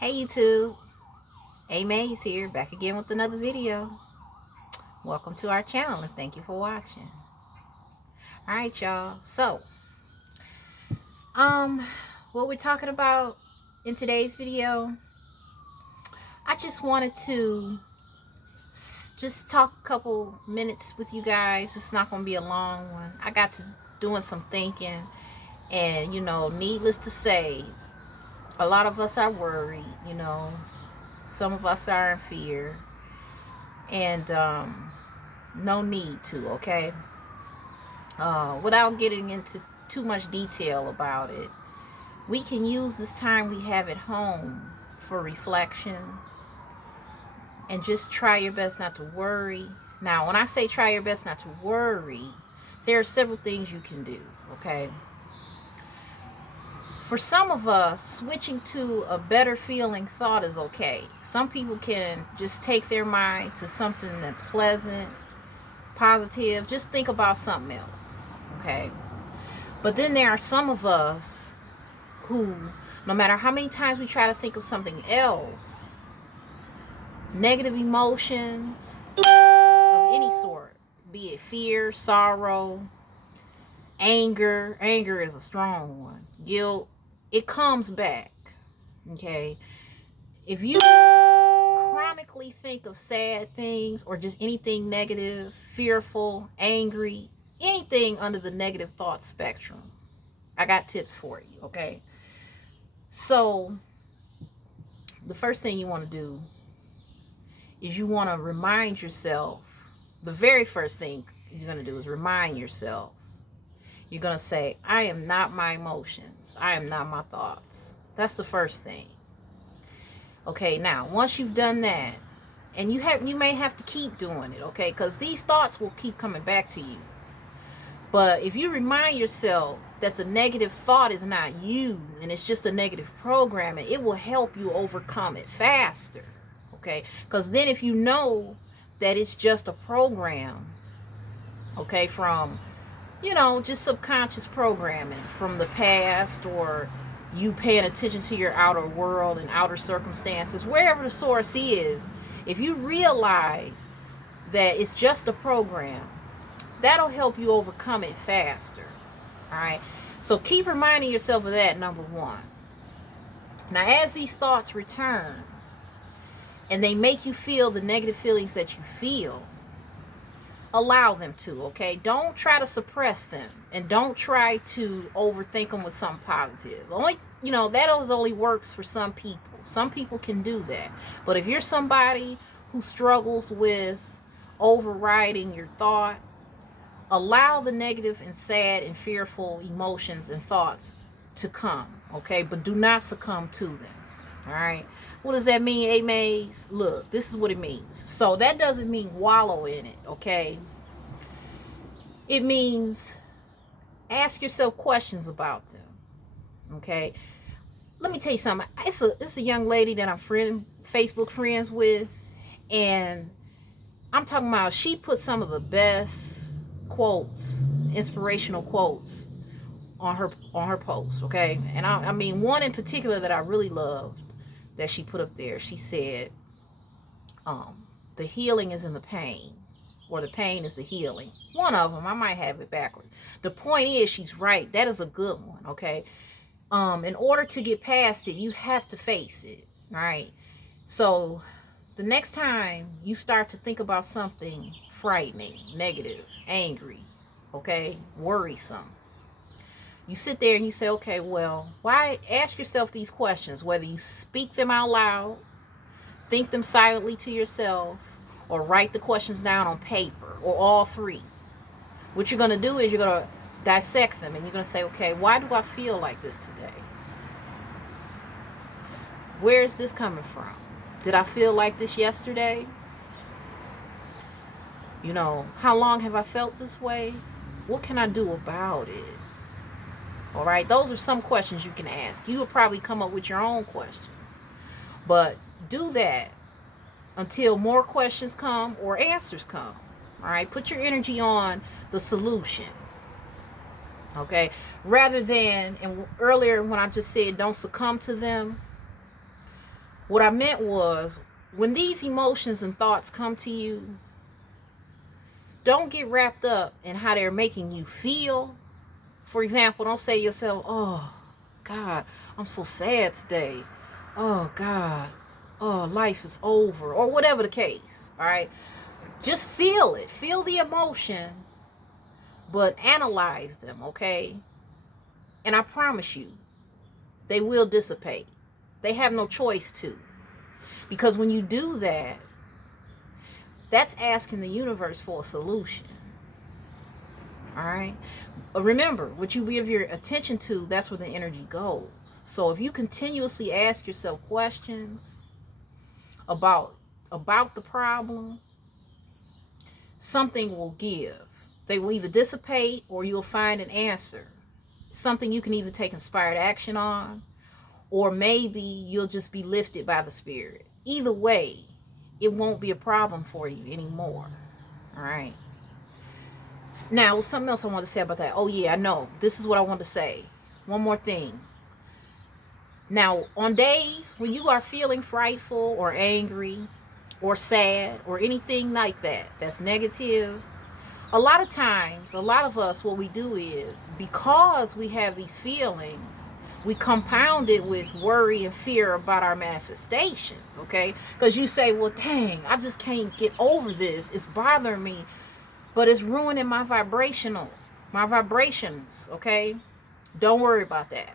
Hey YouTube, A.MAZE here, back again with another video. Welcome to our channel and thank you for watching. Alright y'all, so what we're talking about in today's video, I just wanted to just talk a couple minutes with you guys. It's not going to be a long one. I got to doing some thinking, and needless to say, a lot of us are worried, some of us are in fear, and no need to, okay? Without getting into too much detail about it, we can use this time we have at home for reflection and just try your best not to worry. Now, when I say try your best not to worry, there are several things you can do, okay? For some of us, switching to a better feeling thought is okay. Some people can just take their mind to something that's pleasant, positive. Just think about something else, okay? But then there are some of us who, no matter how many times we try to think of something else, negative emotions of any sort, be it fear, sorrow, anger is a strong one, guilt, it comes back, okay? If you chronically think of sad things or just anything negative, fearful, angry, anything under the negative thought spectrum, I got tips for you, okay? So the first thing you want to do is you want to remind yourself, the very first thing you're going to do is remind yourself. You're going to say, I am not my emotions. I am not my thoughts. That's the first thing. Okay, now, once you've done that, and you may have to keep doing it, okay? Because these thoughts will keep coming back to you. But if you remind yourself that the negative thought is not you, and it's just a negative programming, it will help you overcome it faster, okay? Because then if you know that it's just a program, okay, from just subconscious programming from the past, or you paying attention to your outer world and outer circumstances, wherever the source is, if you realize that it's just a program, that'll help you overcome it faster. All right. So keep reminding yourself of that, number one. Now, as these thoughts return and they make you feel the negative feelings that you feel, allow them to, okay? Don't try to suppress them, and don't try to overthink them with something positive. That only works for some people. Some people can do that. But if you're somebody who struggles with overriding your thought, allow the negative and sad and fearful emotions and thoughts to come, okay? But do not succumb to them. All right. What does that mean, A.MAZE? Look, this is what it means. So that doesn't mean wallow in it, okay? It means ask yourself questions about them, okay? Let me tell you something. It's a young lady that I'm Facebook friends with, and I'm talking about, she put some of the best quotes, inspirational quotes on her post, okay? And I mean, one in particular that I really loved that she put up there. She said, the healing is in the pain, or the pain is the healing. One of them, I might have it backwards. The point is, she's right. That is a good one, okay? In order to get past it, you have to face it, right? So the next time you start to think about something frightening, negative, angry, okay, worrisome, you sit there and you say, okay, well, why? Ask yourself these questions, whether you speak them out loud, think them silently to yourself, or write the questions down on paper, or all three. What you're going to do is you're going to dissect them, and you're going to say, okay, why do I feel like this today? Where is this coming from? Did I feel like this yesterday? How long have I felt this way? What can I do about it? All right, those are some questions you can ask. You will probably come up with your own questions, but do that until more questions come or answers come. All right, put your energy on the solution, okay? Rather than, and earlier when I just said don't succumb to them, What I meant was, when these emotions and thoughts come to you, don't get wrapped up in how they're making you feel. For example, don't say to yourself, oh, God, I'm so sad today. Oh, God, oh, life is over, or whatever the case, all right? Just feel it. Feel the emotion, but analyze them, okay? And I promise you, they will dissipate. They have no choice to. Because when you do that, that's asking the universe for a solution. All right? Remember, what you give your attention to, that's where the energy goes. So if you continuously ask yourself questions about the problem, something will give. They will either dissipate or you'll find an answer. Something you can either take inspired action on, or maybe you'll just be lifted by the spirit. Either way, it won't be a problem for you anymore. All right. Now, something else I want to say about that. Oh, yeah, I know. This is what I want to say. One more thing. Now, on days when you are feeling frightful or angry or sad or anything like that, that's negative, a lot of times, a lot of us, what we do is, because we have these feelings, we compound it with worry and fear about our manifestations, okay? Because you say, well, dang, I just can't get over this. It's bothering me, but it's ruining my vibrations, okay? Don't worry about that.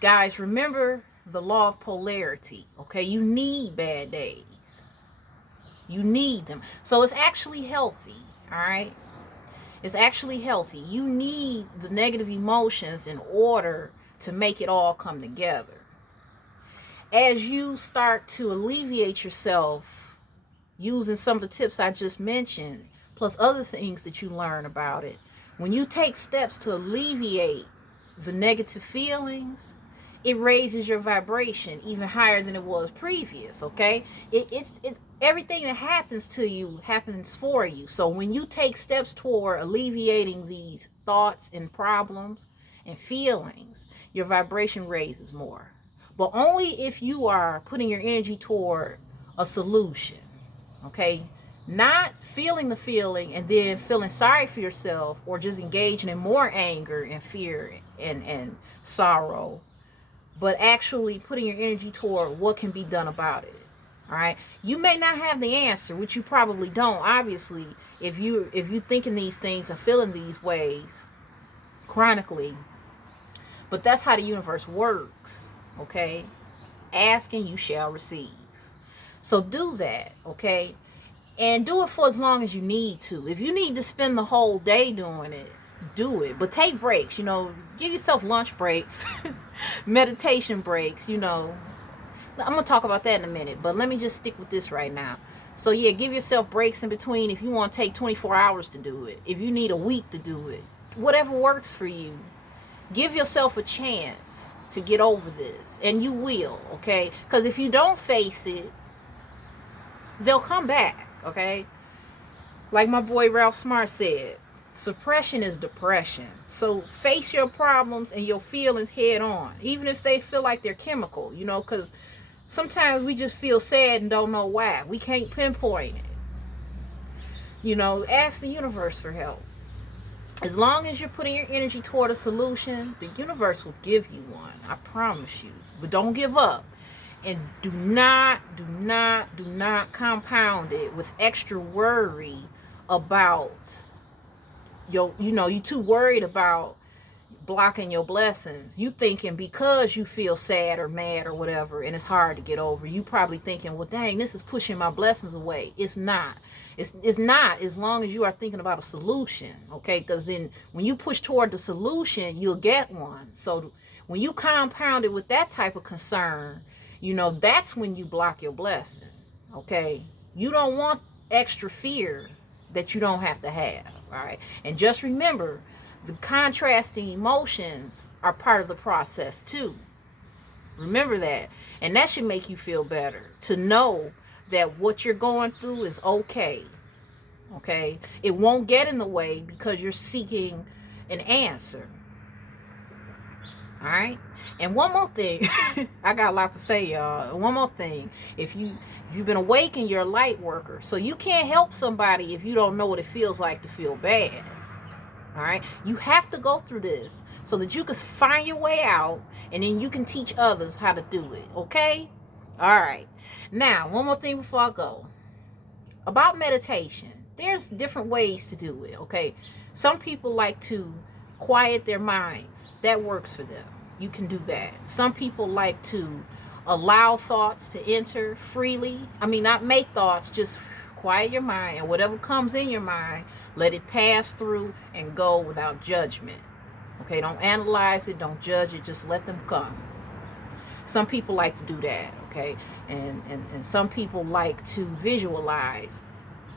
Guys, remember the law of polarity, okay? You need bad days. You need them. So it's actually healthy, all right? It's actually healthy. You need the negative emotions in order to make it all come together. As you start to alleviate yourself using some of the tips I just mentioned, plus other things that you learn about it, when you take steps to alleviate the negative feelings, it raises your vibration even higher than it was previous, okay? It's everything that happens to you happens for you. So when you take steps toward alleviating these thoughts and problems and feelings, your vibration raises more. But only if you are putting your energy toward a solution, okay? Not feeling the feeling and then feeling sorry for yourself, or just engaging in more anger and fear and sorrow, but actually putting your energy toward what can be done about it. All right. You may not have the answer, which you probably don't, obviously, if you thinking these things and feeling these ways chronically. But that's how the universe works. Okay. Ask and you shall receive. So do that, okay? And do it for as long as you need to. If you need to spend the whole day doing it, do it. But take breaks, give yourself lunch breaks, meditation breaks, I'm going to talk about that in a minute, but let me just stick with this right now. So yeah, give yourself breaks in between if you want to take 24 hours to do it. If you need a week to do it, whatever works for you. Give yourself a chance to get over this, and you will, okay? Because if you don't face it, they'll come back, okay? Like my boy Ralph Smart said, suppression is depression. So face your problems and your feelings head on, even if they feel like they're chemical, because sometimes we just feel sad and don't know why. We can't pinpoint it. Ask the universe for help. As long as you're putting your energy toward a solution, the universe will give you one. I promise you. But don't give up. And do not compound it with extra worry about you too worried about blocking your blessings. You thinking because you feel sad or mad or whatever and it's hard to get over, you probably thinking, well, dang, this is pushing my blessings away. It's not. It's not, as long as you are thinking about a solution, okay? Because then when you push toward the solution, you'll get one. So when you compound it with that type of concern, that's when you block your blessing, okay? You don't want extra fear that you don't have to have, all right? And just remember, the contrasting emotions are part of the process too. Remember that. And that should make you feel better, to know that what you're going through is okay. Okay? It won't get in the way because you're seeking an answer. All right. And one more thing. I got a lot to say, y'all. One more thing. If you've been awakened, you're a light worker. So you can't help somebody if you don't know what it feels like to feel bad. All right. You have to go through this so that you can find your way out, and then you can teach others how to do it. Okay? All right. Now, one more thing before I go. About meditation. There's different ways to do it, okay? Some people like to quiet their minds. That works for them. You can do that. Some people like to allow thoughts to enter freely. I mean, not make thoughts, just quiet your mind, and whatever comes in your mind, let it pass through and go without judgment. Okay, don't analyze it, don't judge it, just let them come. Some people like to do that, okay? And some people like to visualize.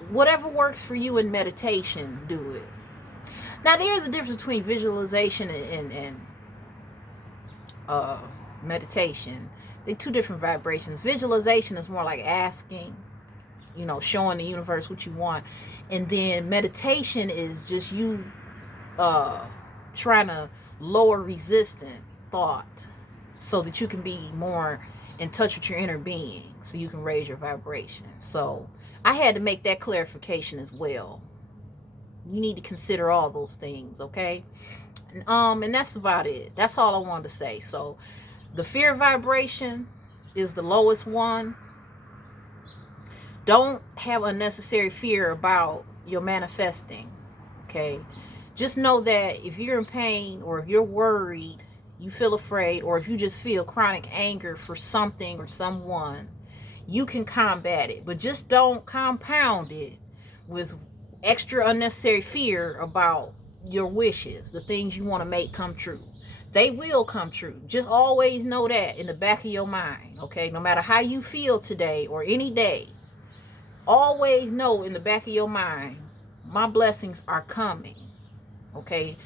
Whatever works for you in meditation, do it. Now, there's a difference between visualization and meditation. They're two different vibrations. Visualization is more like asking, showing the universe what you want. And then meditation is just you trying to lower resistant thought so that you can be more in touch with your inner being, so you can raise your vibration. So I had to make that clarification as well. You need to consider all those things, okay? And that's about it. That's all I wanted to say. So the fear vibration is the lowest one. Don't have unnecessary fear about your manifesting, okay? Just know that if you're in pain, or if you're worried, you feel afraid, or if you just feel chronic anger for something or someone, you can combat it. But just don't compound it with extra unnecessary fear about your wishes, the things you want to make come true. They will come true. Just always know that in the back of your mind, okay? No matter how you feel today or any day, always know in the back of your mind, my blessings are coming, okay?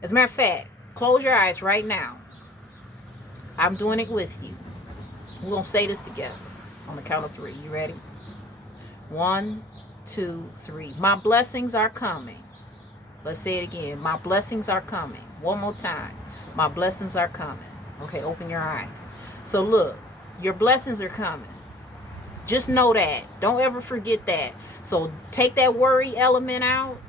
As a matter of fact, close your eyes right now. I'm doing it with you. We're going to say this together on the count of 3. You ready? 1, 2, 3. My blessings are coming. Let's say it again. My blessings are coming. One more time. My blessings are coming. Okay, open your eyes. So look, your blessings are coming. Just know that. Don't ever forget that. So take that worry element out.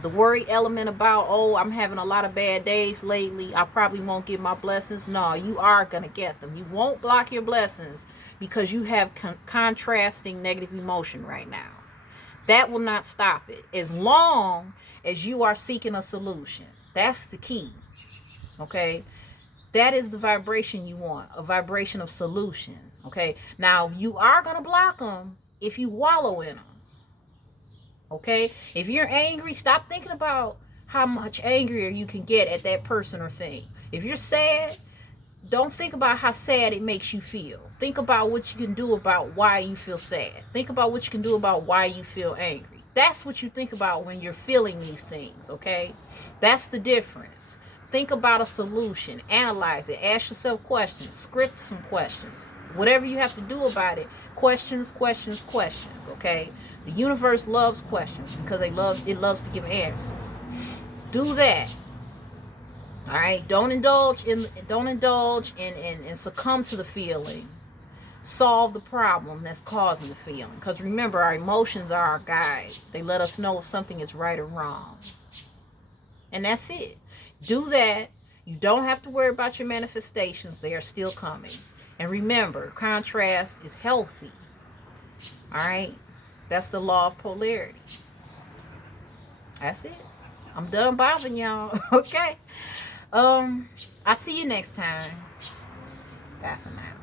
The worry element about, oh, I'm having a lot of bad days lately, I probably won't get my blessings. No, you are going to get them. You won't block your blessings because you have contrasting negative emotion right now. That will not stop it as long as you are seeking a solution. That's the key. Okay? That is the vibration you want, a vibration of solution. Okay? Now, you are going to block them if you wallow in them. Okay? If you're angry, stop thinking about how much angrier you can get at that person or thing. If you're sad, don't think about how sad it makes you feel. Think about what you can do about why you feel sad. Think about what you can do about why you feel angry. That's what you think about when you're feeling these things, okay? That's the difference. Think about a solution. Analyze it. Ask yourself questions. Script some questions. Whatever you have to do about it, questions, okay? The universe loves questions because it loves to give answers. Do that. All right? Don't indulge and succumb to the feeling. Solve the problem that's causing the feeling. Because remember, our emotions are our guide. They let us know if something is right or wrong. And that's it. Do that. You don't have to worry about your manifestations. They are still coming. And remember, contrast is healthy. All right? That's the law of polarity. That's it. I'm done bothering y'all. Okay? I'll see you next time. Bye for now.